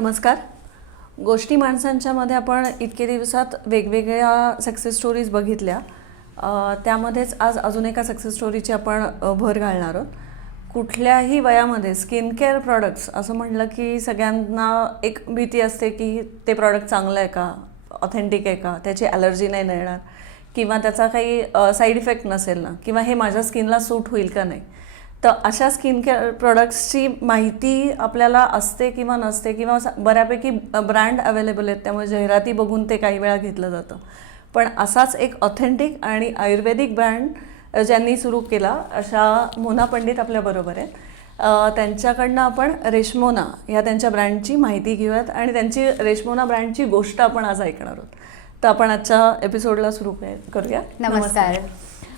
नमस्कार. गोष्टी माणसांच्यामध्ये आपण इतके दिवसात वेगवेगळ्या सक्सेस स्टोरीज बघितल्या. त्यामध्येच आज अजून एका सक्सेस स्टोरीची आपण भर घालणार आहोत. कुठल्याही वयामध्ये स्किन केअर प्रॉडक्ट्स असं म्हटलं की सगळ्यांना एक भीती असते की ते प्रॉडक्ट चांगलं आहे का, ऑथेंटिक आहे का, त्याची ॲलर्जी नाही येणार किंवा त्याचा काही साईड इफेक्ट नसेल ना, किंवा हे माझ्या स्किनला सूट होईल का नाही. तर अशा स्किन केअर प्रॉडक्ट्सची माहिती आपल्याला असते किंवा नसते, किंवा बऱ्यापैकी ब्रँड अवेलेबल आहेत त्यामुळे जाहिराती बघून ते काही वेळा घेतलं जातं. पण असाच एक ऑथेंटिक आणि आयुर्वेदिक ब्रँड ज्यांनी सुरू केला अशा मोना पंडित आपल्याबरोबर आहेत. त्यांच्याकडनं आपण रेशमोना या त्यांच्या ब्रँडची माहिती घेऊयात आणि त्यांची रेशमोना ब्रँडची गोष्ट आपण आज ऐकणार आहोत. तर आपण आजच्या एपिसोडला सुरू करूया. नमस्कार.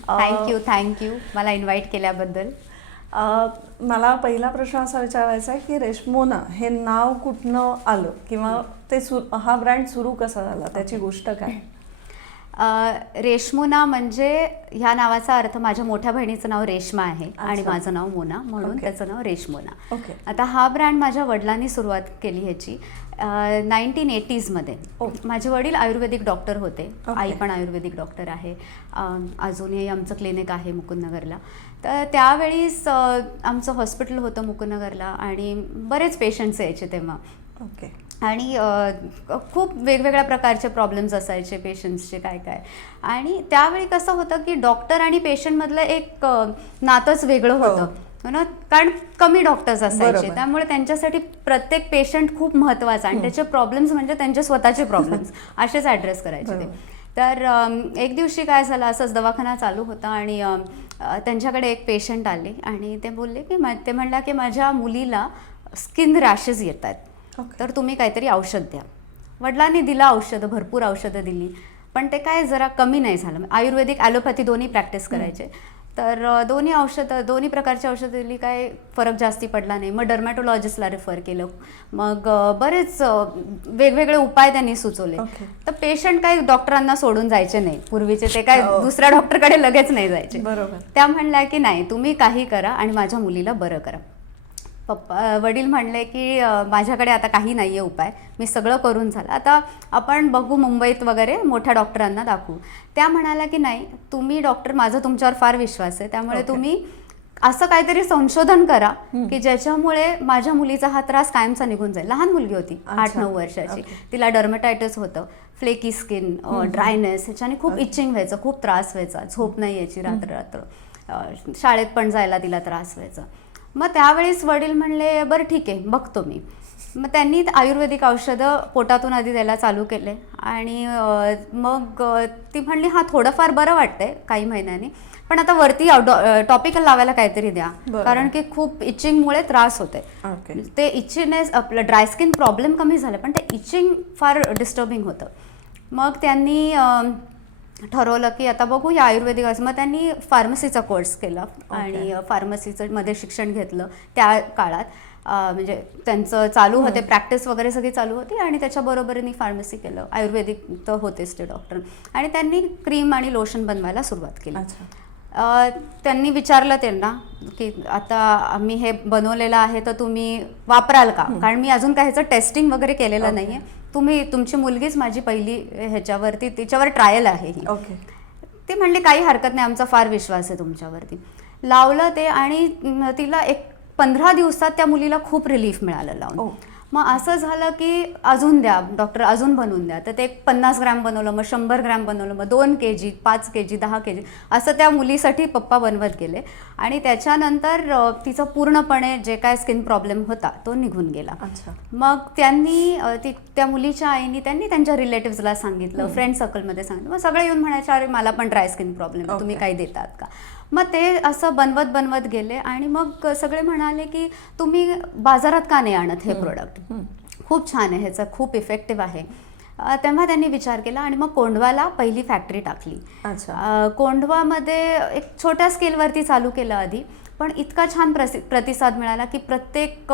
थँक्यू मला इन्व्हाइट केल्याबद्दल. मला पहिला प्रश्न असा विचारायचा आहे की रेशमोना हे नाव कुठनं आलं, किंवा ते हा ब्रँड सुरू कसा झाला, त्याची गोष्ट काय? रेशमोना म्हणजे ह्या नावाचा अर्थ माझ्या मोठ्या बहिणीचं नाव रेशमा आहे आणि माझं नाव मोना, म्हणून त्याचं नाव रेशमोना. आता हा ब्रँड माझ्या वडिलांनी सुरुवात केली ह्याची 1980s मध्ये. माझे वडील आयुर्वेदिक डॉक्टर होते, आई पण आयुर्वेदिक डॉक्टर आहे. अजूनही आमचं क्लिनिक आहे मुकुंदनगरला. तर त्यावेळीस आमचं हॉस्पिटल होतं मुकुंदनगरला आणि बरेच पेशंट्स यायचे तेव्हा. आणि खूप वेगवेगळ्या प्रकारचे प्रॉब्लेम्स असायचे पेशंट्सचे काय काय. आणि त्यावेळी कसं होतं की डॉक्टर आणि पेशंटमधलं एक नातंच वेगळं होतं ना, कारण कमी डॉक्टर्स असायचे, त्यामुळे त्यांच्यासाठी प्रत्येक पेशंट खूप महत्त्वाचा आणि त्याचे प्रॉब्लेम्स म्हणजे त्यांचे स्वतःचे प्रॉब्लेम्स असेच ॲड्रेस करायचे ते. तर एक दिवशी काय झालं, असंच दवाखाना चालू होता आणि त्यांच्याकडे एक पेशंट आले आणि ते बोलले की ते म्हणला की माझ्या मुलीला स्किन रॅशेस येत आहेत, तर तुम्ही काहीतरी औषध द्या. वडिलांनी दिला औषधं, भरपूर औषधं दिली, पण ते काय जरा कमी नाही झालं. आयुर्वेदिक ॲलोपॅथी दोन्ही प्रॅक्टिस करायचे, तर दोन्ही प्रकारची औषधं दिली, काय फरक जास्ती पडला नाही. मग डर्मॅटोलॉजिस्टला रेफर केलं, मग बरेच वेगवेगळे उपाय त्यांनी सुचवले. तर पेशंट काही डॉक्टरांना सोडून जायचे नाही पूर्वीचे, ते काय दुसऱ्या डॉक्टरकडे लगेच नाही जायचे. त्या म्हणल्या की नाही, तुम्ही काही करा आणि माझ्या मुलीला बरं करा. वडील म्हणले की माझ्याकडे आता काही नाही आहे उपाय, मी सगळं करून झालं, आता आपण बघू मुंबईत वगैरे मोठ्या डॉक्टरांना दाखवू. त्या म्हणाल्या की नाही, तुम्ही डॉक्टर, माझा तुमच्यावर फार विश्वास आहे, त्यामुळे तुम्ही असं काहीतरी संशोधन करा की ज्याच्यामुळे माझ्या मुलीचा हा त्रास कायमचा निघून जाईल. लहान मुलगी होती, 8-9 वर्षाची. तिला डर्मेटायटिस होतं, फ्लेकी स्किन, ड्रायनेस, ह्याच्याने खूप इचिंग व्हायचं, खूप त्रास व्हायचा, झोप नाही यायची रात्र, शाळेत पण जायला तिला त्रास व्हायचा. मग त्यावेळेस वडील म्हणले बरं ठीक आहे, बघतो मी. मग त्यांनी आयुर्वेदिक औषधं पोटातून आधी द्यायला चालू केले आणि मग ती म्हणली हां थोडंफार बरं वाटतंय काही महिन्यांनी, पण आता वरती टॉपिकल लावायला काहीतरी द्या, कारण की खूप इचिंगमुळे त्रास होते. ते इचिनेस, आपलं ड्राय स्किन प्रॉब्लेम कमी झालं, पण ते इचिंग फार डिस्टर्बिंग होतं. मग त्यांनी ठरवलं की आता बघू या आयुर्वेदिक. मग त्यांनी फार्मसीचा कोर्स केला आणि फार्मसीचं मध्ये शिक्षण घेतलं त्या काळात. म्हणजे त्यांचं चालू होते, प्रॅक्टिस वगैरे सगळी चालू होती आणि त्याच्याबरोबरीने फार्मसी केलं. आयुर्वेदिक तर होतेच ते डॉक्टर. आणि त्यांनी क्रीम आणि लोशन बनवायला सुरुवात केली. त्यांनी विचारलं त्यांना की आता आम्ही हे बनवलेलं आहे तर तुम्ही वापराल का, कारण मी अजून काही ह्याचं टेस्टिंग वगैरे केलेलं नाही आहे, तुमची मुलगीच माझी पहिली ह्याच्यावरती, तिच्यावर ट्रायल आहे ही. ती म्हणली काही हरकत नाही, आमचा फार विश्वास आहे तुमच्यावरती. लावलं ते आणि तिला 15 दिवसात त्या मुलीला खूप रिलीफ मिळालं लावून. मग असं झालं की अजून द्या डॉक्टर, अजून बनवून द्या. तर ते 50 ग्रॅम बनवलं, मग 100 ग्रॅम बनवलं, मग 2 kg, 5 kg, 10 kg असं त्या मुलीसाठी पप्पा बनवत गेले. आणि त्याच्यानंतर तिचा पूर्णपणे जे काय स्किन प्रॉब्लेम होता तो निघून गेला. मग त्यांनी त्या मुलीच्या आईनी त्यांच्या रिलेटिव्सला सांगितलं, फ्रेंड सर्कलमध्ये सांगितलं. मग सगळे येऊन म्हणायचे अरे मला पण ड्राय स्किन प्रॉब्लेम आहे, तुम्ही काही देतात का. मग ते असं बनवत गेले आणि मग सगळे म्हणाले की तुम्ही बाजारात का नाही आणत हे प्रोडक्ट, खूप छान आहे, ह्याचं खूप इफेक्टिव्ह आहे. तेव्हा त्यांनी विचार केला आणि मग कोंढवाला पहिली फॅक्टरी टाकली. कोंढवामध्ये एक छोट्या स्केलवरती चालू केलं आधी, पण इतका छान प्रतिसाद मिळाला की प्रत्येक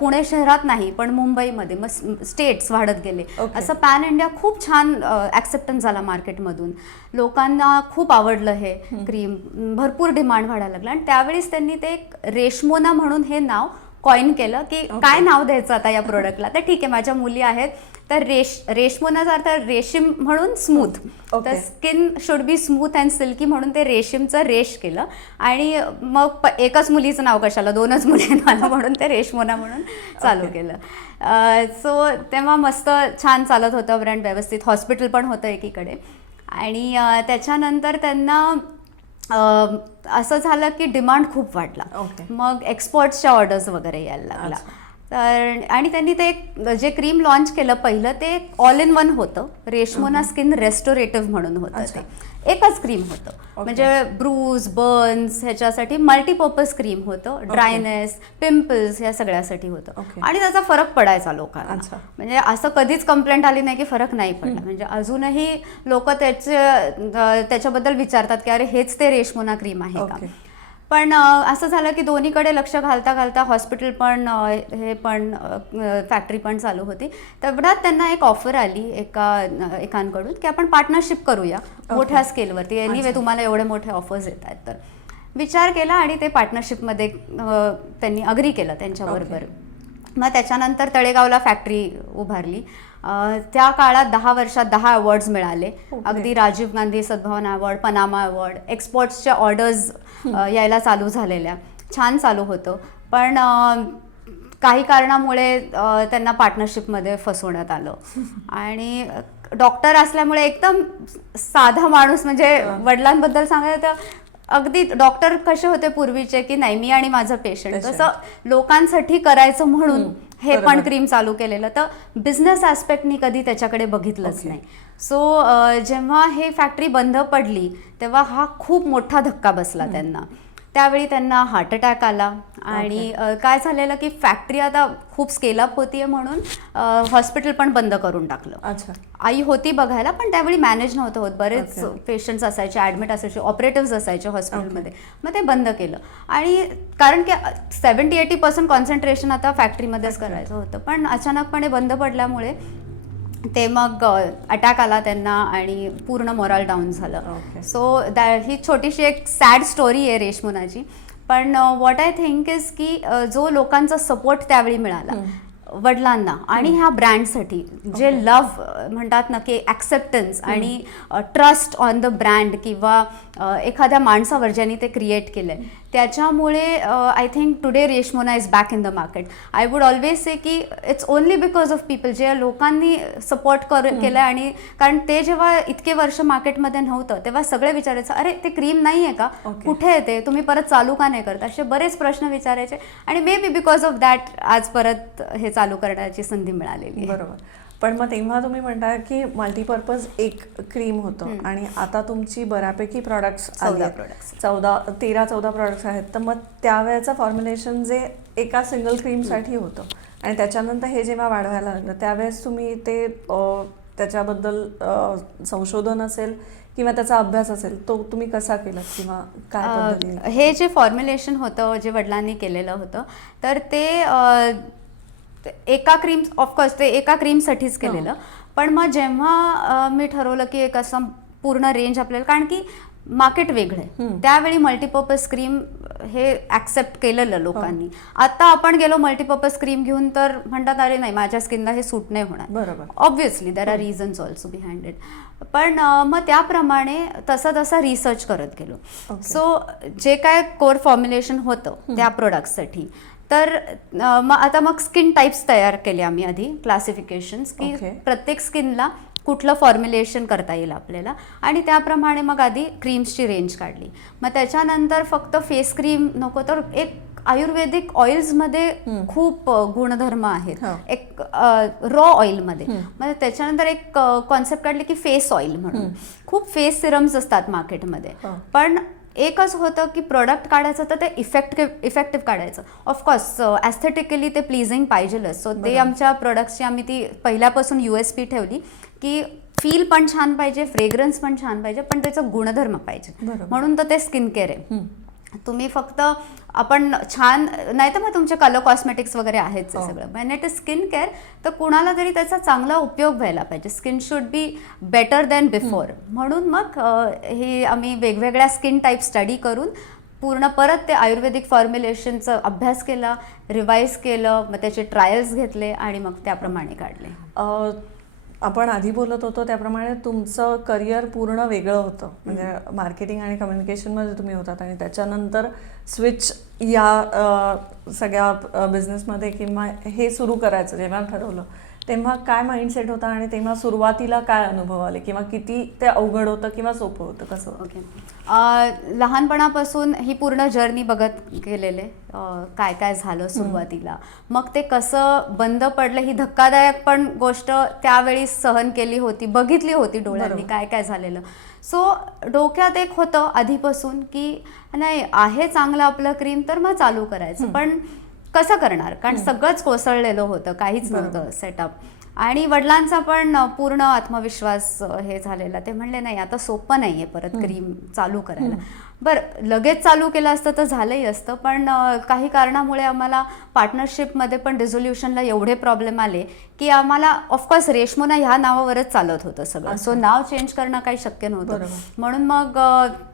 पुणे शहरात नाही पण मुंबईमध्ये मग स्टेट्स वाढत गेले. असं पॅन इंडिया खूप छान ॲक्सेप्टन्स झाला मार्केटमधून. लोकांना खूप आवडलं हे क्रीम, भरपूर डिमांड वाढायला लागला आणि त्यावेळेस त्यांनी ते रेशमोना म्हणून हे नाव कॉइन केलं की काय नाव द्यायचं आता या प्रोडक्टला. तर ठीक आहे, माझ्या मुली आहेत, तर रेशमोनाचा अर्थ रेशीम म्हणून स्मूथ, तर skin should be smooth and silky म्हणून ते रेशीमचं रेश केलं. आणि मग एकच मुलीचं नाव कशाला, 2च मुली आहेत मला, म्हणून ते रेशमोना म्हणून चालू केलं. सो तेव्हा मस्त छान चालत होतं ब्रँड, व्यवस्थित हॉस्पिटल पण होतं एकीकडे. आणि त्याच्यानंतर त्यांना असं झालं की डिमांड खूप वाढला. मग एक्सपोर्ट्सच्या ऑर्डर्स वगैरे यायला लागला. तर आणि त्यांनी ते जे क्रीम लॉन्च केलं पहिलं, ते ऑल इन वन होतं, रेशमोना स्किन रेस्टोरेटिव्ह म्हणून होतं. ते एकच क्रीम होतं, म्हणजे ब्रूज, बर्न्स ह्याच्यासाठी मल्टीपर्पज क्रीम होतं, ड्रायनेस, पिंपल्स या सगळ्यासाठी होतं. आणि त्याचा फरक पडायचा लोकांना, म्हणजे असं कधीच कंप्लेंट आली नाही की फरक नाही पडला. म्हणजे अजूनही लोक त्याच्याबद्दल विचारतात की अरे हेच ते रेशमोना क्रीम आहे का. पण असं झालं की दोन्हीकडे लक्ष घालता घालता हॉस्पिटल पण हे पण फॅक्टरी पण चालू होती. तेवढ्यात त्यांना एक ऑफर आली एकांकडून की आपण पार्टनरशिप करूया मोठ्या स्केलवरती. एनिवे तुम्हाला एवढे मोठे ऑफर्स येत आहेत. तर विचार केला आणि ते पार्टनरशिपमध्ये त्यांनी अग्री केलं त्यांच्याबरोबर. मग त्याच्यानंतर तळेगावला फॅक्टरी उभारली. त्या काळात 10 वर्षात 10 अवॉर्ड्स मिळाले. अगदी राजीव गांधी सद्भावना अवॉर्ड, पनामा अवॉर्ड, एक्सपोर्ट्सच्या ऑर्डर्स यायला चालू झालेल्या. छान चालू होतं. पण काही कारणामुळे त्यांना पार्टनरशिपमध्ये फसवण्यात आलं. आणि डॉक्टर असल्यामुळे एकदम साधा माणूस, म्हणजे वडिलांबद्दल सांगायचं तर अगदी डॉक्टर कसे होते पूर्वीचे की नाही मी आणि माझं पेशंट, तसं लोकांसाठी करायचं म्हणून हे पण क्रीम चालू केलेलं. तर बिझनेस ॲस्पेक्टनी कधी त्याच्याकडे बघितलंच नाही. सो जेव्हा हे फॅक्टरी बंद पडली तेव्हा हा खूप मोठा धक्का बसला त्यांना. त्यावेळी त्यांना हार्ट अटॅक आला. आणि काय झालेलं की फॅक्टरी आता खूप स्केलअप होतीये म्हणून हॉस्पिटल पण बंद करून टाकलं. आई होती बघायला, पण त्यावेळी मॅनेज नव्हतं होत. बरेच पेशंट्स असायचे, ॲडमिट असायचे, ऑपरेटिव्ह असायचे हॉस्पिटलमध्ये. मग ते बंद केलं. आणि कारण की 70-80% कॉन्सन्ट्रेशन आता फॅक्टरीमध्येच करायचं होतं. पण अचानकपणे बंद पडल्यामुळे ते मग अटॅक आला त्यांना आणि पूर्ण मोराल डाऊन झालं. सो ही छोटीशी एक सॅड स्टोरी आहे रेशमोनाची. पण व्हॉट आय थिंक इज की जो लोकांचा सपोर्ट त्यावेळी मिळाला वडिलांना आणि ह्या ब्रँडसाठी, जे लव्ह म्हणतात ना की ॲक्सेप्टन्स आणि ट्रस्ट ऑन द ब्रँड किंवा एखाद्या माणसावर ज्यांनी ते क्रिएट केलं आहे, त्याच्यामुळे आय थिंक टुडे रेशमोना is back in the market. I would always say की it's only because of people, जे लोकांनी सपोर्ट केलं. आणि कारण ते जेव्हा इतके वर्ष मार्केटमध्ये नव्हतं तेव्हा सगळे विचारायचं अरे ते क्रीम नाही आहे का, कुठे येते, तुम्ही परत चालू का नाही करत, असे बरेच प्रश्न विचारायचे. आणि may be because of that आज परत हे चालू करण्याची संधी मिळालेली. बरोबर. पण मग तेव्हा तुम्ही म्हणता की मल्टीपर्पज एक क्रीम होतं आणि आता तुमची बऱ्यापैकी प्रॉडक्ट्स 13-14 प्रॉडक्ट्स आहेत. तर मग त्यावेळेचं फॉर्म्युलेशन जे एका सिंगल क्रीमसाठी होतं आणि त्याच्यानंतर हे जेव्हा वाढवायला लागलं त्यावेळेस तुम्ही ते त्याच्याबद्दल संशोधन असेल किंवा त्याचा अभ्यास असेल तो तुम्ही कसा केला किंवा काय पद्धतीने? हे जे फॉर्म्युलेशन होतं जे वडिलांनी केलेलं होतं तर ते एका क्रीम, ऑफकोर्स ते एका क्रीमसाठीच केलेलं. पण मग जेव्हा मी ठरवलं की एक असं पूर्ण रेंज आपल्याला, कारण की मार्केट वेगळं आहे त्यावेळी मल्टीपर्पज क्रीम हे ॲक्सेप्ट केलेलं लोकांनी. आता आपण गेलो मल्टीपर्पज क्रीम घेऊन तर म्हणतात अरे नाही माझ्या स्किनला हे सूट नाही होणार. बरोबर. Obviously there are reasons also behind it. पण मग त्याप्रमाणे तसा रिसर्च करत गेलो. सो जे काय कोर फॉर्म्युलेशन होतं त्या प्रोडक्ट्ससाठी, तर मग स्किन टाईप्स तयार केले आम्ही आधी, क्लासिफिकेशन्स की प्रत्येक स्किनला कुठलं फॉर्म्युलेशन करता येईल आपल्याला. आणि त्याप्रमाणे मग आधी क्रीम्सची रेंज काढली. मग त्याच्यानंतर फक्त फेस क्रीम नको तर एक आयुर्वेदिक ऑइल्समध्ये खूप गुणधर्म आहेत, एक रॉ ऑइलमध्ये. मग त्याच्यानंतर एक कॉन्सेप्ट काढली की फेस ऑइल म्हणून. खूप फेस सिरम्स असतात मार्केटमध्ये, पण एकच होतं की प्रोडक्ट काढायचं तर ते इफेक्टिव्ह काढायचं. ऑफकोर्स ॲस्थेटिकली ते प्लीजिंग पाहिजेलच. सो ते आमच्या प्रोडक्ट्सची आम्ही ती पहिल्यापासून USP ठेवली की फील पण छान पाहिजे, फ्रेग्रन्स पण छान पाहिजे, पण त्याचं गुणधर्म पाहिजे. म्हणून तर ते स्किन केअर आहे. तुम्ही फक्त आपण छान नाही तर मग तुमचे कलर कॉस्मेटिक्स वगैरे आहेत ते सगळं, पण इट इज स्किन केअर. तर कुणाला तरी त्याचा चांगला उपयोग व्हायला पाहिजे. Skin should be better than before. म्हणून मग हे आम्ही वेगवेगळ्या स्किन टाईप स्टडी करून पूर्ण परत ते आयुर्वेदिक फॉर्म्युलेशनचा अभ्यास केला, रिवाईज केलं, मग त्याचे ट्रायल्स घेतले आणि मग त्याप्रमाणे काढले. आपण आधी बोलत होतो त्याप्रमाणे तुमचं करिअर पूर्ण वेगळं होतं, म्हणजे मार्केटिंग आणि कम्युनिकेशनमध्ये तुम्ही होतात आणि त्याच्यानंतर स्विच या सगळ्या बिझनेसमध्ये किंवा हे सुरू करायचं जेव्हा ठरवलं तेव्हा काय माइंडसेट होता आणि तेव्हा सुरुवातीला काय अनुभव आले किंवा किती ते अवघड होतं किंवा सोपं होतं, कसं? ओके. लहानपणापासून ही पूर्ण जर्नी बघत गेलेले, काय काय झालं सुरुवातीला, मग ते कसं बंद पडलं ही धक्कादायक पण गोष्ट त्यावेळी सहन केली होती, बघितली होती डोळ्यांनी काय काय झालेलं. सो डोक्यात एक होतं आधीपासून की नाही आहे चांगलं आपलं क्रीम तर मग चालू करायचं, पण कसं करणार, कारण सगळंच कोसळलेलं होतं, काहीच नव्हतं सेटअप. आणि वडिलांचा पण पूर्ण आत्मविश्वास हे झालेला, ते म्हणले नाही आता सोपं नाही आहे परत क्रीम चालू करायला. बरं लगेच चालू केलं असतं तर झालंही असतं, पण काही कारणामुळे आम्हाला पार्टनरशिपमध्ये पण रिझोल्युशनला एवढे प्रॉब्लेम आले की आम्हाला ऑफकोर्स रेशमोना ह्या नावावरच चालत होतं सगळं. सो नाव चेंज करणं काही शक्य नव्हतं, म्हणून मग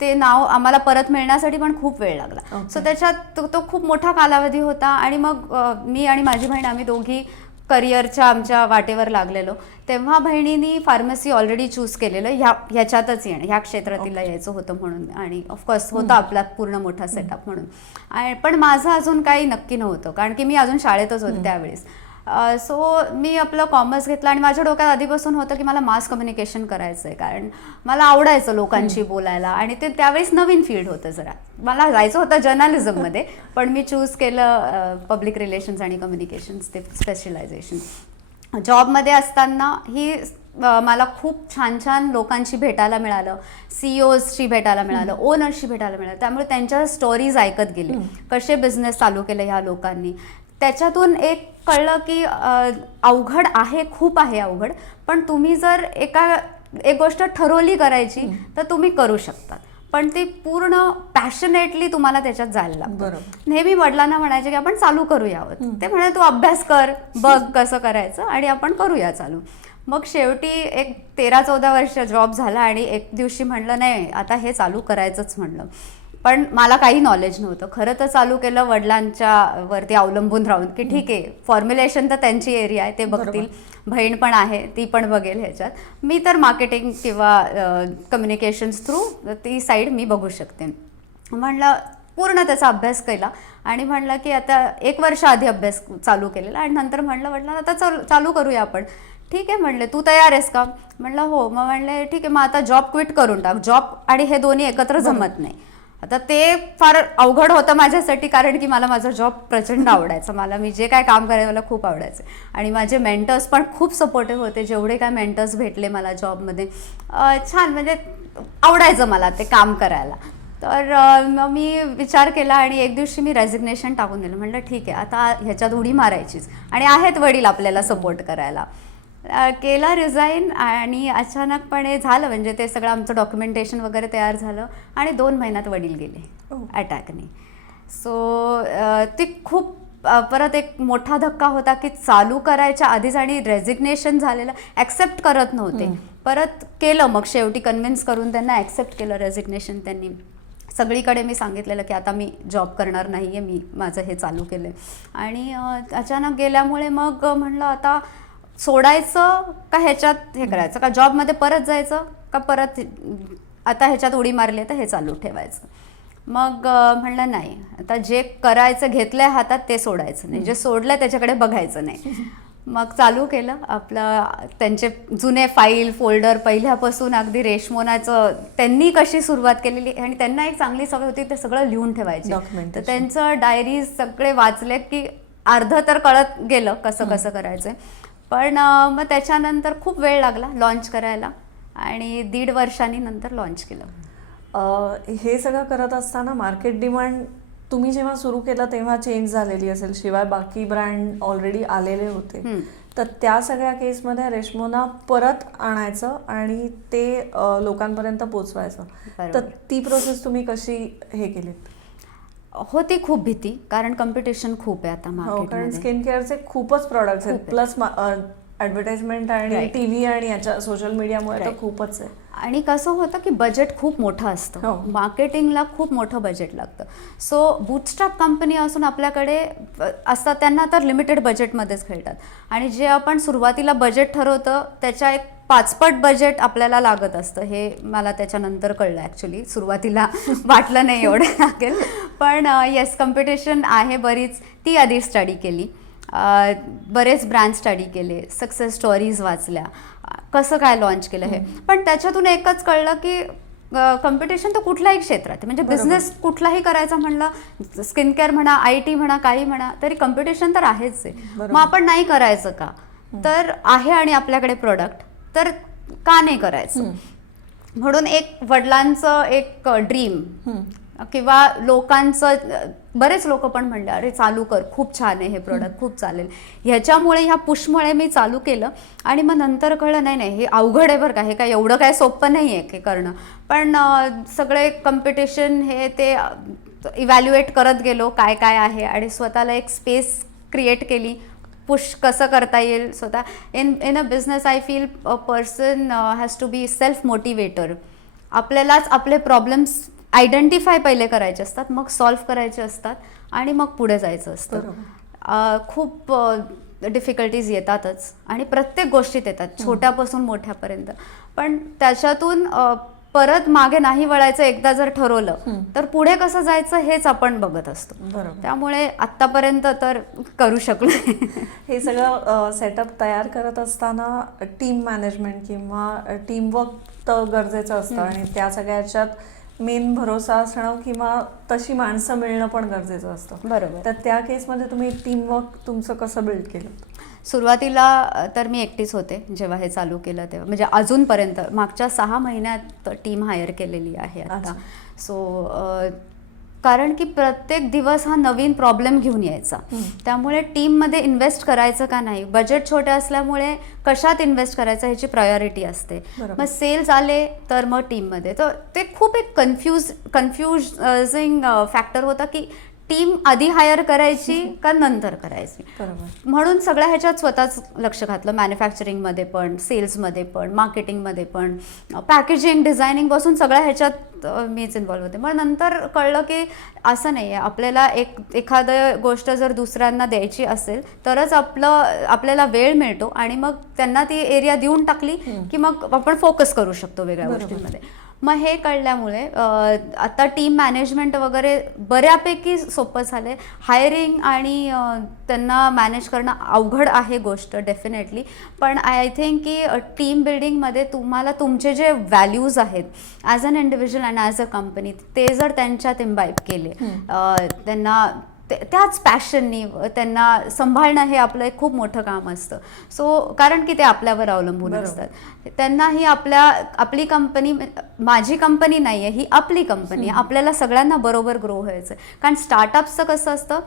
ते नाव आम्हाला परत मिळण्यासाठी पण खूप वेळ लागला. सो त्याच्यात तो खूप मोठा कालावधी होता. आणि मग मी आणि माझी बहीण आम्ही दोघी करिअरच्या आमच्या वाटेवर लागलेलो. तेव्हा बहिणींनी फार्मसी ऑलरेडी चूज केलेलं, ह्याच्यातच येणं, ह्या क्षेत्रातीला यायचं होतं म्हणून, आणि ऑफकोर्स होता आपला पूर्ण मोठा सेटअप म्हणून. पण माझं अजून काही नक्की नव्हतं, कारण की मी अजून शाळेतच होते त्यावेळेस. सो मी आपलं कॉमर्स घेतलं आणि माझ्या डोक्यात आधीपासून होतं की मला मास कम्युनिकेशन करायचं आहे, कारण मला आवडायचं लोकांशी बोलायला आणि ते त्यावेळेस नवीन फील्ड होतं. जरा मला जायचं होतं जर्नलिझममध्ये, पण मी चूज केलं पब्लिक रिलेशन्स आणि कम्युनिकेशन्स, ते स्पेशलायझेशन. जॉबमध्ये असताना ही मला खूप छान छान लोकांशी भेटायला मिळालं, CEOशी भेटायला मिळालं, ओनर्सशी भेटायला मिळालं. त्यामुळे त्यांच्या स्टोरीज ऐकत गेले, कसे बिझनेस चालू केले ह्या लोकांनी. त्याच्यातून एक कळलं की अवघड आहे, खूप आहे अवघड, पण तुम्ही जर एक गोष्ट ठरवली करायची तर तुम्ही करू शकता, पण ती पूर्ण पॅशनेटली तुम्हाला त्याच्यात जायला लागतं. नेहमी वडिलांना म्हणायचे की आपण चालू करूयावत, ते म्हणे तू अभ्यास कर, बघ कसं करायचं आणि आपण करूया चालू. मग शेवटी एक 13-14 वर्ष जॉब झाला आणि एक दिवशी म्हणलं नाही आता हे चालू करायचंच म्हणलं. पण मला काही नॉलेज नव्हतं, खरं तर चालू केलं वडिलांच्या वरती अवलंबून राहून की ठीक आहे फॉर्म्युलेशन तर त्यांची एरिया आहे, ते बघतील, बहीण पण आहे ती पण बघेल ह्याच्यात, मी तर मार्केटिंग किंवा कम्युनिकेशन्स थ्रू ती साईड मी बघू शकते. म्हणलं पूर्ण त्याचा अभ्यास केला आणि म्हणलं की आता 1 वर्ष आधी अभ्यास चालू केलेला आणि नंतर म्हणलं आता चालू करूया आपण. ठीक आहे म्हणले, तू तयार आहेस का? म्हणलं हो. मग म्हणले ठीक आहे, मग आता जॉब क्विट करून टाक. जॉब आणि हे दोन्ही एकत्र जमत नाही. आता ते फार अवघड होतं माझ्यासाठी, कारण की मला माझा जॉब प्रचंड आवडायचा, मी जे काय काम करायचं मला खूप आवडायचं आणि माझे मेंटर्स पण खूप सपोर्टिव्ह होते. जेवढे काय मेंटर्स भेटले मला जॉबमध्ये छान, म्हणजे आवडायचं मला ते काम करायला. तर मग मी विचार केला आणि एक दिवशी मी रेझिग्नेशन टाकून दिलं. म्हटलं ठीक आहे आता ह्याच्यात उडी मारायचीच आणि आहेत वडील आपल्याला सपोर्ट करायला. केला रिझाईन आणि अचानकपणे झालं, म्हणजे ते सगळं आमचं डॉक्युमेंटेशन वगैरे तयार झालं आणि 2 महिन्यात वडील गेले अटॅकने. सो ती खूप परत एक मोठा धक्का होता की चालू करायच्या आधीच आणि रेझिग्नेशन झालेलं, ॲक्सेप्ट करत नव्हते. परत केलं, मग शेवटी कन्व्हिन्स करून त्यांना ॲक्सेप्ट केलं रेझिग्नेशन त्यांनी. सगळीकडे मी सांगितलेलं की आता मी जॉब करणार नाही आहे, मी माझं हे चालू केलं आहे. आणि अचानक गेल्यामुळे मग म्हणलं आता सोडायचं का ह्याच्यात हे करायचं, का जॉबमध्ये परत जायचं, का परत आता ह्याच्यात उडी मारली तर हे चालू ठेवायचं. मग म्हणलं नाही, आता जे करायचं घेतलंय हातात ते सोडायचं नाही, जे सोडलंय त्याच्याकडे बघायचं नाही. मग चालू केलं आपलं, त्यांचे जुने फाईल फोल्डर पहिल्यापासून अगदी रेशमोनाचं त्यांनी कशी सुरुवात केलेली, आणि त्यांना एक चांगली सवय होती ते सगळं लिहून ठेवायचे. तर त्यांचं डायरीज सगळे वाचले की अर्ध तर कळत गेलं कसं कसं करायचं. पण मग त्याच्यानंतर खूप वेळ लागला लॉन्च करायला आणि 1.5 वर्षांनी नंतर लॉन्च केलं. हे सगळं करत असताना मार्केट डिमांड तुम्ही जेव्हा सुरू केलं तेव्हा चेंज झालेली असेल, शिवाय बाकी ब्रँड ऑलरेडी आलेले होते, तर त्या सगळ्या केसमध्ये रेशमोना परत आणायचं आणि ते लोकांपर्यंत पोचवायचं, तर ती प्रोसेस तुम्ही कशी हे केलीत? होती खूप भीती, कारण कॉम्पिटिशन खूप आहे आता मार्केटमध्ये. कारण स्किन केअरचे खूपच प्रॉडक्ट्स आहेत, प्लस ॲडव्हर्टाइजमेंट आणि टीव्ही आणि याच्या सोशल मीडियामुळे तर खूपच आहे. आणि कसं होतं की बजेट खूप मोठं असतं, मार्केटिंगला खूप मोठं बजेट लागतं. सो बूटस्ट्रॅप कंपनी असून आपल्याकडे असतात त्यांना तर लिमिटेड बजेटमध्येच खेळतात, आणि जे आपण सुरुवातीला बजेट ठरवतं त्याच्या एक 5 पट बजेट आपल्याला लागत असतं. हे मला त्याच्यानंतर कळलं, ॲक्च्युली सुरुवातीला वाटलं नाही एवढं लागेल, पण येस कॉम्पिटिशन आहे बरीच, ती आधी स्टडी केली. बरेच ब्रँड स्टडी केले, सक्सेस स्टोरीज वाचल्या, कसं काय लॉन्च केलं हे. पण त्याच्यातून एकच कळलं की कॉम्पिटिशन तर कुठल्याही क्षेत्रात, म्हणजे बिझनेस कुठलाही करायचा म्हणलं, स्किन केअर म्हणा, IT म्हणा, काही म्हणा, तरी कॉम्पिटिशन तर आहेच आहे. मग आपण नाही करायचं का? तर आहे आणि आपल्याकडे प्रोडक्ट, तर का नाही करायचं? म्हणून एक वडिलांचं एक ड्रीम किंवा लोकांचं, बरेच लोक पण म्हणले अरे चालू कर, खूप छान आहे हे प्रोडक्ट, खूप चालेल, ह्याच्यामुळे ह्या पुशमुळे मी चालू केलं. आणि मग नंतर कळलं नाही नाही, हे अवघड आहे बरं का, हे काय एवढं काय सोपं नाही आहे हे करणं. पण सगळे कॉम्पिटिशन हे ते इव्हॅल्युएट करत गेलो काय काय आहे, आणि स्वतःला एक स्पेस क्रिएट केली, पुश कसं करता येईल स्वतः. In a business I feel a person has to be self motivator. आपल्यालाच आपले प्रॉब्लेम्स आयडेंटिफाय पहिले करायचे असतात, मग सॉल्व्ह करायचे असतात, आणि मग पुढे जायचं असतं. खूप डिफिकल्टीज येतातच, आणि प्रत्येक गोष्टीत येतात, छोट्यापासून मोठ्यापर्यंत. पण त्याच्यातून परत मागे नाही वळायचं एकदा जर ठरवलं, तर पुढे कसं जायचं हेच आपण बघत असतो. त्यामुळे आत्तापर्यंत तर करू शकलो. हे सगळं सेटअप तयार करत असताना टीम मॅनेजमेंट किंवा टीमवर्क तर गरजेचं असतं, आणि त्या सगळ्याच्यात मेन भरोसा असणं किंवा तशी माणसं मिळणं पण गरजेचं असतं. बरोबर. तर त्या केसमध्ये तुम्ही टीमवर्क तुमचं कसं बिल्ड केलं? सुरुवातीला तर मी एकटीच होते जेव्हा हे चालू केलं तेव्हा, म्हणजे अजूनपर्यंत मागच्या 6 महिन्यात टीम हायर केलेली आहे आता. सो कारण की प्रत्येक दिवस हा नवीन प्रॉब्लेम घेऊन यायचा, त्यामुळे टीममध्ये इन्व्हेस्ट करायचं का नाही, बजेट छोटे असल्यामुळे कशात इन्व्हेस्ट करायचं ह्याची प्रायोरिटी असते. मग सेल्स आले तर मग टीममध्ये, तर ते खूप एक कन्फ्युजिंग फॅक्टर होता की टीम आधी हायर करायची का नंतर करायची. म्हणून सगळ्या ह्याच्यात स्वतःच लक्ष घातलं, मॅन्युफॅक्चरिंगमध्ये पण, सेल्समध्ये पण, मार्केटिंगमध्ये पण, पॅकेजिंग डिझायनिंग पासून सगळ्या ह्याच्यात मीच इन्व्हॉल्व होते. मग नंतर कळलं की असं नाही आहे, आपल्याला एखादं गोष्ट जर दुसऱ्यांना द्यायची असेल तरच आपल्याला वेळ मिळतो, आणि मग त्यांना ती एरिया देऊन टाकली की मग आपण फोकस करू शकतो वेगळ्या गोष्टींमध्ये. मग हे कळल्यामुळे आता टीम मॅनेजमेंट वगैरे बऱ्यापैकी सोपं झालं आहे. हायरिंग आणि त्यांना मॅनेज करणं अवघड आहे गोष्ट डेफिनेटली, पण आय थिंक की टीम बिल्डिंगमध्ये तुम्हाला तुमचे जे व्हॅल्यूज आहेत as an individual and as a company, ते जर त्यांच्यात इम्बाईब केले, त्यांना त्याच पॅशननी त्यांना सांभाळणं हे आपलं एक खूप मोठं काम असतं. सो कारण की ते आपल्यावर अवलंबून असतात. त्यांनाही आपली कंपनी, माझी कंपनी नाही आहे, ही आपली कंपनी आहे, आपल्याला सगळ्यांना बरोबर ग्रो व्हायचं आहे. कारण स्टार्टअपचं कसं असतं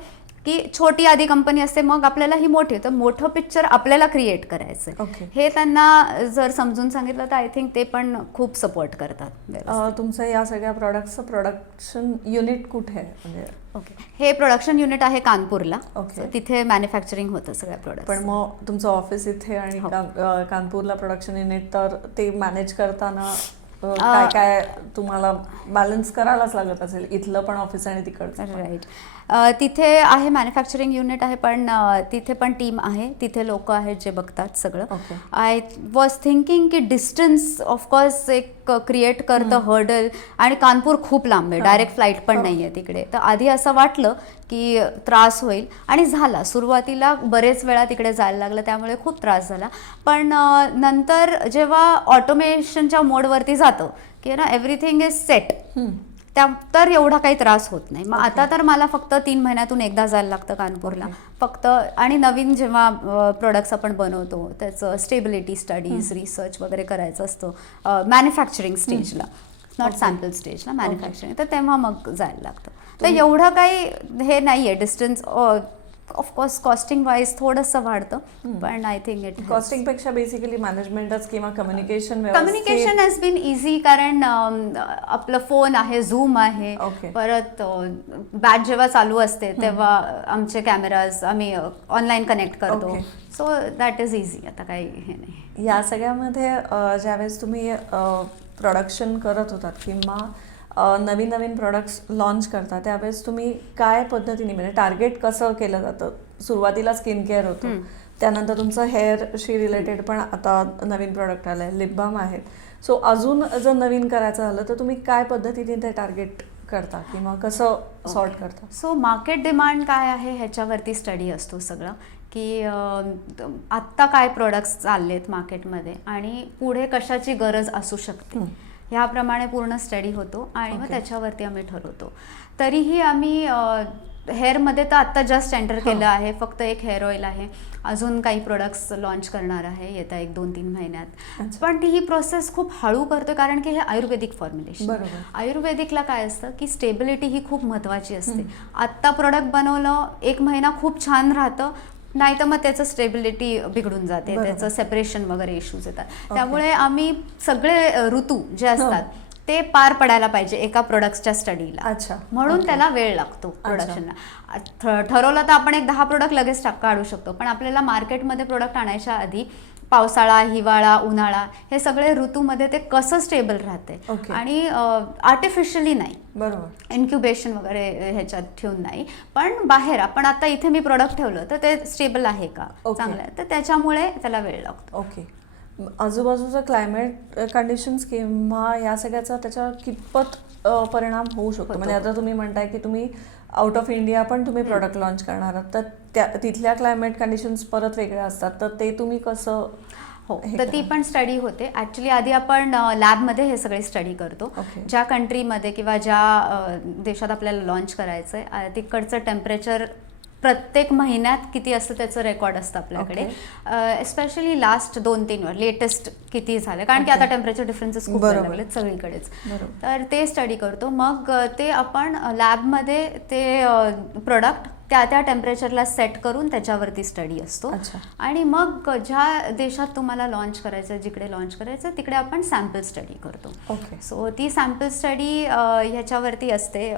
की छोटी आधी कंपनी असते, मग आपल्याला ही मोठी, तर मोठं पिक्चर आपल्याला क्रिएट करायचं आहे. हे त्यांना जर समजून सांगितलं तर आय थिंक ते पण खूप सपोर्ट करतात. तुमचं या सगळ्या प्रॉडक्टचं प्रोडक्शन युनिट कुठे आहे? म्हणजे हे प्रोडक्शन युनिट आहे कानपूरला. तिथे मॅन्युफॅक्चरिंग होतं सगळ्या प्रोडक्ट. पण मग तुमचं ऑफिस इथे आणि कानपूरला प्रोडक्शन युनिट, तर ते मॅनेज करताना काय काय तुम्हाला बॅलन्स करायलाच लागत असेल, इथलं पण ऑफिस आणि तिकडचं. राईट. तिथे आहे मॅन्युफॅक्चरिंग युनिट आहे, पण तिथे पण टीम आहे, तिथे लोक आहेत जे बघतात सगळं. आय वॉज थिंकिंग की डिस्टन्स ऑफकोर्स एक क्रिएट करतं हर्डल, आणि कानपूर खूप लांब आहे, डायरेक्ट फ्लाईट पण नाही आहे तिकडे. तर आधी असं वाटलं की त्रास होईल, आणि झाला. सुरुवातीला बरेच वेळा तिकडे जायला लागलं, त्यामुळे खूप त्रास झाला. पण नंतर जेव्हा ऑटोमेशनच्या मोडवरती जातं की ना एव्हरीथिंग इज सेट, तर एवढा काही त्रास होत नाही. मग आता तर मला फक्त 3 महिन्यातून एकदा जायला लागतं कानपूरला फक्त. आणि नवीन जेव्हा प्रोडक्ट्स आपण बनवतो त्याचं स्टेबिलिटी स्टडीज, रिसर्च वगैरे करायचं असतं मॅन्युफॅक्चरिंग स्टेजला, नॉट सॅम्पल स्टेजला, मॅन्युफॅक्चरिंग, तर तेव्हा मग जायला लागतं. तर एवढं काही हे नाही आहे डिस्टन्स. ऑफकोर्स कॉस्टिंग वाईज थोडंसं वाढतं, पण आय थिंक इट कॉस्टिंगपेक्षा बेसिकली मॅनेजमेंटच किंवा कम्युनिकेशन हॅज बीन इझी. कारण आपलं फोन आहे, झूम आहे, परत बॅच जेव्हा चालू असते तेव्हा आमचे कॅमेराज आम्ही ऑनलाईन कनेक्ट करतो. So that is easy. आता काही हे नाही. या सगळ्यामध्ये ज्यावेळेस तुम्ही प्रोडक्शन करत होतात किंवा नवीन नवीन प्रोडक्ट्स लॉन्च करता त्यावेळेस तुम्ही काय पद्धतीने म्हणजे टार्गेट कसं केलं जातं? सुरुवातीला स्किन केअर होतं, त्यानंतर तुमचं हेअरशी रिलेटेड पण आता नवीन प्रोडक्ट आलं आहे, लिप बाम आहेत. सो अजून जर नवीन करायचं झालं तर तुम्ही काय पद्धतीने ते टार्गेट करता किंवा कसं सॉर्ट करता? सो मार्केट डिमांड काय आहे ह्याच्यावरती स्टडी असतो सगळं, की आत्ता काय प्रोडक्ट्स चाललेत मार्केटमध्ये आणि पुढे कशाची गरज असू शकते ह्याप्रमाणे पूर्ण स्टडी होतो आणि मग त्याच्यावरती आम्ही ठरवतो. तरीही आम्ही हेअरमध्ये तर आत्ता जस्ट एंटर केलं आहे, फक्त एक हेअर ऑइल आहे, अजून काही प्रोडक्ट्स लॉन्च करणार आहे येत्या 1-2-3 महिन्यात. पण ही प्रोसेस खूप हळू करतो कारण की हे आयुर्वेदिक फॉर्म्युलेशन. आयुर्वेदिकला काय असतं की स्टेबिलिटी ही खूप महत्त्वाची असते. आत्ता प्रोडक्ट बनवलं 1 महिना खूप छान राहतं, नाही तर मग त्याचं स्टेबिलिटी बिघडून जाते, त्याचं सेपरेशन वगैरे इश्यूज येतात. त्यामुळे आम्ही सगळे ऋतू जे असतात ते पार पडायला पाहिजे एका प्रोडक्ट्सच्या स्टडीला. म्हणून त्याला वेळ लागतो प्रोडक्शनला. ठरवलं तर आपण एक 10 प्रोडक्ट लगेच काढू शकतो, पण आपल्याला मार्केटमध्ये प्रोडक्ट आणायच्या आधी पावसाळा, हिवाळा, उन्हाळा हे सगळे ऋतूमध्ये ते कसं स्टेबल राहते आणि आर्टिफिशियली नाही, बरोबर, इन्क्युबेशन वगैरे ह्याच्यात ठेवून नाही, पण बाहेर आपण आता इथे मी प्रोडक्ट ठेवलं तर ते स्टेबल आहे का, चांगलं आहे, तर त्याच्यामुळे त्याला वेळ लागतो. ओके. आजूबाजूचं क्लायमेट कंडिशन्स किंवा या सगळ्याचा त्याच्यावर कितपत परिणाम होऊ शकतो? म्हणजे आता तुम्ही म्हणताय की तुम्ही आउट ऑफ इंडिया पण तुम्ही प्रोडक्ट लॉन्च करणार आहात, तर तिथल्या क्लायमेट कंडिशन्स परत वेगळ्या असतात, तर ते तुम्ही कसं? हो, तर ती पण स्टडी होते. ॲक्च्युली आधी आपण लॅबमध्ये हे सगळे स्टडी करतो. ज्या कंट्रीमध्ये किंवा ज्या देशात आपल्याला लॉन्च करायचं आहे तिकडचं टेम्परेचर प्रत्येक महिन्यात किती असतं त्याचं रेकॉर्ड असतं आपल्याकडे. एस्पेशली लास्ट 2-3 वर लेटेस्ट किती झालं, कारण की आता टेम्परेचर डिफरन्सेस खूप लागले सगळीकडेच, तर ते स्टडी करतो. मग ते आपण लॅबमध्ये ते प्रोडक्ट त्या टेम्परेचरला सेट करून त्याच्यावरती स्टडी असतो. आणि मग ज्या देशात तुम्हाला लॉन्च करायचं, जिकडे लॉन्च करायचं तिकडे आपण सॅम्पल स्टडी करतो. सो ती सॅम्पल स्टडी ह्याच्यावरती असते,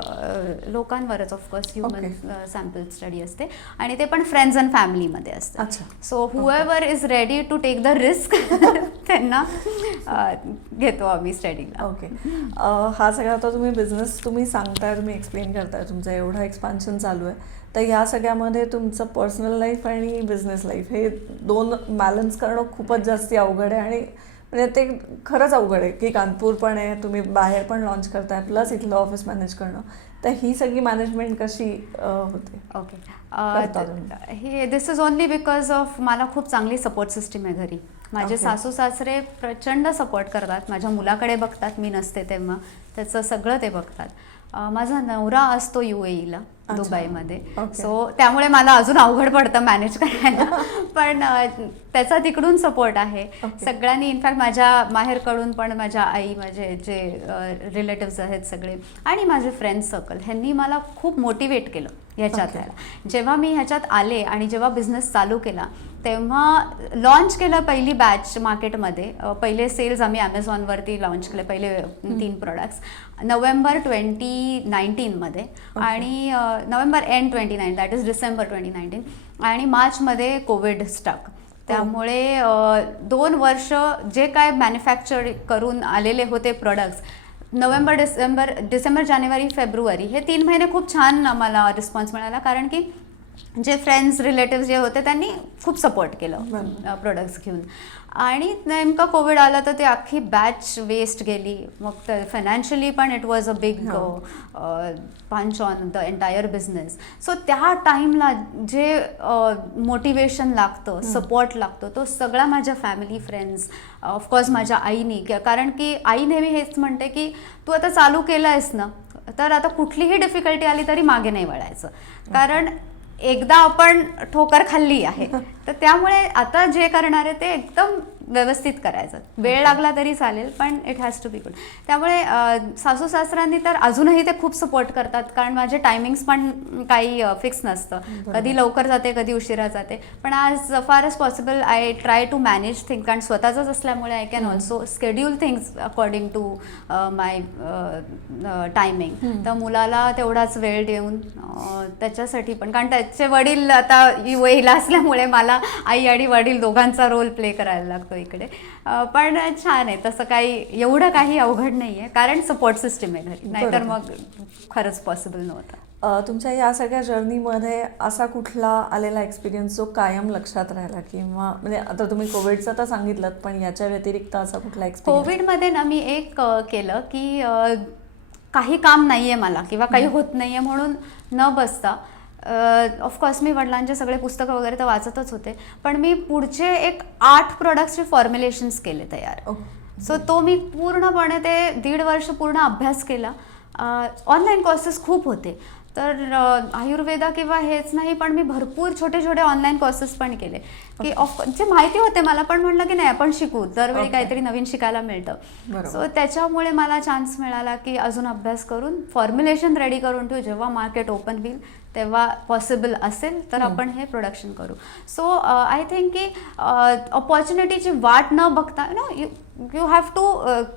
लोकांवरच ऑफकोर्स, ह्युमन सॅम्पल स्टडी असते आणि ते पण फ्रेंड्स अँड फॅमिलीमध्ये असतं. So whoever is ready to take the risk त्यांना घेतो आम्ही स्टडीला. ओके. हा सगळा आता तुम्ही बिझनेस तुम्ही सांगताय, तुम्ही एक्सप्लेन करताय, तुमचं एवढं एक्सपान्शन चालू आहे, तर ह्या सगळ्यामध्ये तुमचं पर्सनल लाईफ आणि बिझनेस लाईफ हे 2 बॅलन्स करणं खूपच जास्ती अवघड आहे. आणि म्हणजे ते खरंच अवघड आहे की कानपूर पण आहे, तुम्ही बाहेर पण लॉन्च करताय, प्लस इथलं ऑफिस मॅनेज करणं, तर ही सगळी मॅनेजमेंट कशी होते? हे दिस इज ओनली बिकॉज ऑफ मला खूप चांगली सपोर्ट सिस्टीम आहे घरी. माझे सासू सासरे प्रचंड सपोर्ट करतात, माझ्या मुलाकडे बघतात, मी नसते तेव्हा त्याचं सगळं ते बघतात. माझा नवरा असतो UAEला, दुबईमध्ये, सो त्यामुळे मला अजून अवघड पडतं मॅनेज करायला, पण त्याचा तिकडून सपोर्ट आहे सगळ्यांनी. इनफॅक्ट माझ्या माहेरकडून पण माझ्या आई, माझे जे रिलेटिव्स आहेत सगळे आणि माझे फ्रेंड्स सर्कल, ह्यांनी मला खूप मोटिवेट केलं ह्याच्यात यायला. जेव्हा मी ह्याच्यात आले आणि जेव्हा बिझनेस चालू केला तेव्हा लॉन्च केलं पहिली बॅच मार्केटमध्ये. पहिले सेल्स आम्ही ॲमेझॉनवरती लॉन्च केले, पहिले 3 प्रोडक्ट्स नोव्हेंबर 2019मध्ये आणि November end 29, that is December 2019, आणि मार्चमध्ये कोविड स्टक. त्यामुळे 2 वर्ष जे काय मॅन्युफॅक्चर करून आलेले होते प्रोडक्ट्स, नोव्हेंबर, डिसेंबर, जानेवारी, फेब्रुवारी हे 3 महिने खूप छान आम्हाला रिस्पॉन्स मिळाला, कारण की जे फ्रेंड्स रिलेटिव्स जे होते त्यांनी खूप सपोर्ट केलं प्रोडक्ट्स घेऊन. आणि नेमका कोविड आला तर ते अख्खी बॅच वेस्ट गेली. मग फायनान्शियली पण इट वॉज अ बिग पंच on the entire business. So त्या टाईमला जे मोटिवेशन लागतं, सपोर्ट लागतो, तो सगळा माझ्या फॅमिली, फ्रेंड्स, ऑफकोर्स माझ्या आईनी, कारण की आई नेहमी हेच म्हणते की तू आता चालू केलं आहेस ना, तर आता कुठलीही डिफिकल्टी आली तरी मागे नाही वळायचं, कारण एकदा आपण ठोकर खाल्ली आहे, तर त्यामुळे आता जे करणार आहे ते एकदम व्यवस्थित करायचं. वेळ लागला तरी चालेल, पण it has to be good. त्यामुळे सासू सासऱ्यांनी तर अजूनही ते खूप सपोर्ट करतात, कारण माझे टायमिंग्स पण काही फिक्स नसतं, कधी लवकर जाते, कधी उशिरा जाते, पण आज फार as possible I try to manage things, कारण स्वतःच असल्यामुळे I can also schedule things according to my timing. तर मुलाला तेवढाच वेळ देऊन त्याच्यासाठी पण, कारण त्याचे वडील आता UAEला असल्यामुळे मला आई आणि वडील दोघांचा रोल प्ले करायला लागतो इकडे. पण छान आहे, तसं काही एवढं काही अवघड नाही आहे, कारण सपोर्ट सिस्टम आहे घरी, नाहीतर मग खरंच पॉसिबल नव्हतं. तुमच्या या सगळ्या जर्नीमध्ये असा कुठला आलेला एक्सपिरियन्स जो कायम लक्षात राहिला, किंवा म्हणजे आता तुम्ही कोविडचं तर सांगितलं, पण याच्या व्यतिरिक्त असा कुठला एक्सपिरियन्स? कोविडमध्ये ना मी एक केलं की काही काम नाही आहे मला किंवा काही होत नाही आहे म्हणून न बसता, ऑफकोर्स मी वडिलांचे सगळे पुस्तकं वगैरे तर वाचतच होते, पण मी पुढचे एक 8 प्रोडक्ट्सचे फॉर्म्युलेशन्स केले तयार. सो तो मी पूर्णपणे ते 1.5 वर्ष पूर्ण अभ्यास केला. ऑनलाईन कोर्सेस खूप होते, तर आयुर्वेदा किंवा हेच नाही, पण मी भरपूर छोटे छोटे ऑनलाईन कोर्सेस पण केले की जे माहिती होते मला, पण म्हटलं की नाही आपण शिकू, दरवेळी काहीतरी नवीन शिकायला मिळतं. सो त्याच्यामुळे मला चान्स मिळाला की अजून अभ्यास करून फॉर्म्युलेशन रेडी करून ठेवू, जेव्हा मार्केट ओपन होईल तेव्हा पॉसिबल असेल तर आपण हे प्रोडक्शन करू. सो आय थिंक की ऑपॉर्च्युनिटीची वाट न बघता you have to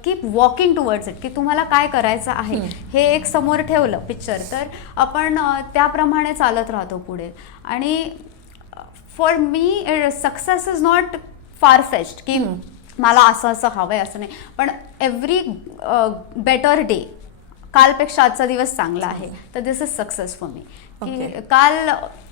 keep walking towards it, की तुम्हाला काय करायचं आहे हे एक समोर ठेवलं पिक्चर, तर आपण त्याप्रमाणे चालत राहतो पुढे. आणि for me success is not far fetched की मला असं असं हवं आहे असं नाही, पण एव्हरी बेटर डे, कालपेक्षा आजचा दिवस चांगला आहे, तर दिस इज सक्सेस फॉर मी. की काल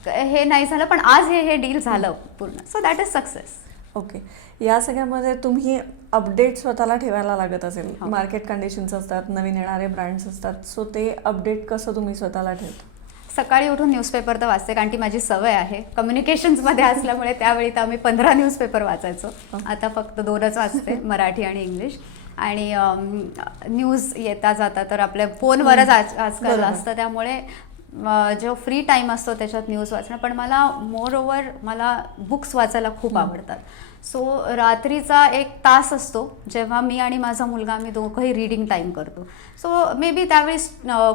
हे नाही झालं पण आज हे डील झालं पूर्ण, so that is success. Okay. या सगळ्यामध्ये तुम्ही अपडेट स्वतःला ठेवायला लागत असेल, मार्केट कंडिशन्स असतात, नवीन येणारे ब्रँड्स असतात, सो ते अपडेट कसं तुम्ही स्वतःला ठेवता? सकाळी उठून न्यूजपेपर तर वाचते, कारण ती माझी सवय आहे. कम्युनिकेशन्समध्ये असल्यामुळे त्यावेळी तर आम्ही 15 न्यूजपेपर वाचायचो, आता फक्त 2च वाचते, मराठी आणि इंग्लिश. आणि न्यूज येता जाता तर आपल्या फोनवरच आजकाल असतं, त्यामुळे जेव्हा फ्री टाईम असतो त्याच्यात न्यूज वाचणं. पण मला मोर ओव्हर मला बुक्स वाचायला खूप आवडतात. सो रात्रीचा 1 तास असतो जेव्हा मी आणि माझा मुलगा आम्ही दोघंही रीडिंग टाईम करतो. सो मे बी त्यावेळेस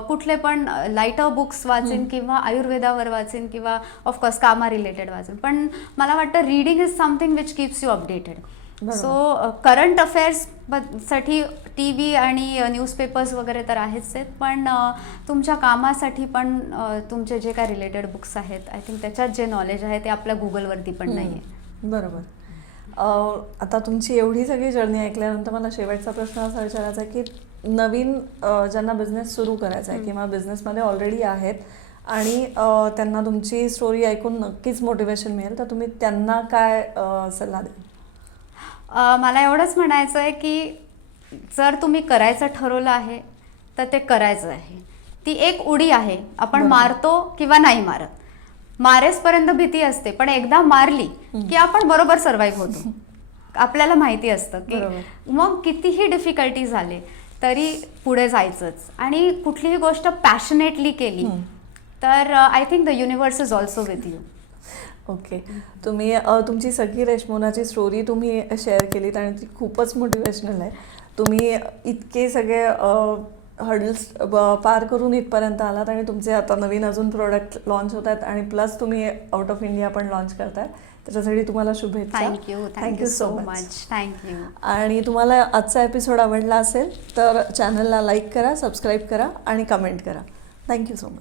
कुठले पण लाईटर बुक्स वाचेन किंवा आयुर्वेदावर वाचेन किंवा ऑफकोर्स कामा रिलेटेड वाचेन, पण मला वाटतं reading is something which keeps you updated. So current अफेअर्ससाठी टी व्ही आणि न्यूजपेपर्स वगैरे तर आहेच आहेत, पण तुमच्या कामासाठी पण तुमचे जे काय रिलेटेड बुक्स आहेत, आय थिंक त्याच्यात जे नॉलेज आहे ते आपल्या गुगलवरती पण नाही आहे. बरोबर. आता तुमची एवढी सगळी जर्नी ऐकल्यानंतर मला शेवटचा प्रश्न असा विचारायचा आहे की नवीन ज्यांना बिझनेस सुरू करायचा आहे किंवा बिझनेसमध्ये ऑलरेडी आहेत आणि त्यांना तुमची स्टोरी ऐकून नक्कीच मोटिवेशन मिळेल, तर तुम्ही त्यांना काय सल्ला द्याल? मला एवढंच म्हणायचं आहे की जर तुम्ही करायचं ठरवलं आहे तर ते करायचं आहे. ती एक उडी आहे, आपण मारतो किंवा नाही मारत. मारेसपर्यंत भीती असते, पण एकदा मारली की आपण बरोबर सर्व्हाइव्ह होतो. आपल्याला माहिती असतं की मग कितीही डिफिकल्टी झाले तरी पुढे जायचंच. आणि कुठलीही गोष्ट पॅशनेटली केली तर I think the universe is also with you. Okay. तुम्ही तुमची सगळी रेशमोनाची स्टोरी तुम्ही शेअर केलीत आणि ती खूपच मोटिवेशनल आहे. तुम्ही इतके सगळे हर्डल्स पार करून इथपर्यंत आलात आणि तुमचे आता नवीन अजून प्रोडक्ट लॉन्च होत आहेत आणि प्लस तुम्ही आउट ऑफ इंडिया पण लॉन्च करताय, त्याच्यासाठी तुम्हाला शुभेच्छा. Thank you so much. थँक्यू. आणि तुम्हाला आजचा एपिसोड आवडला असेल तर चॅनलला लाईक करा, सबस्क्राईब करा आणि कमेंट करा. Thank you so much.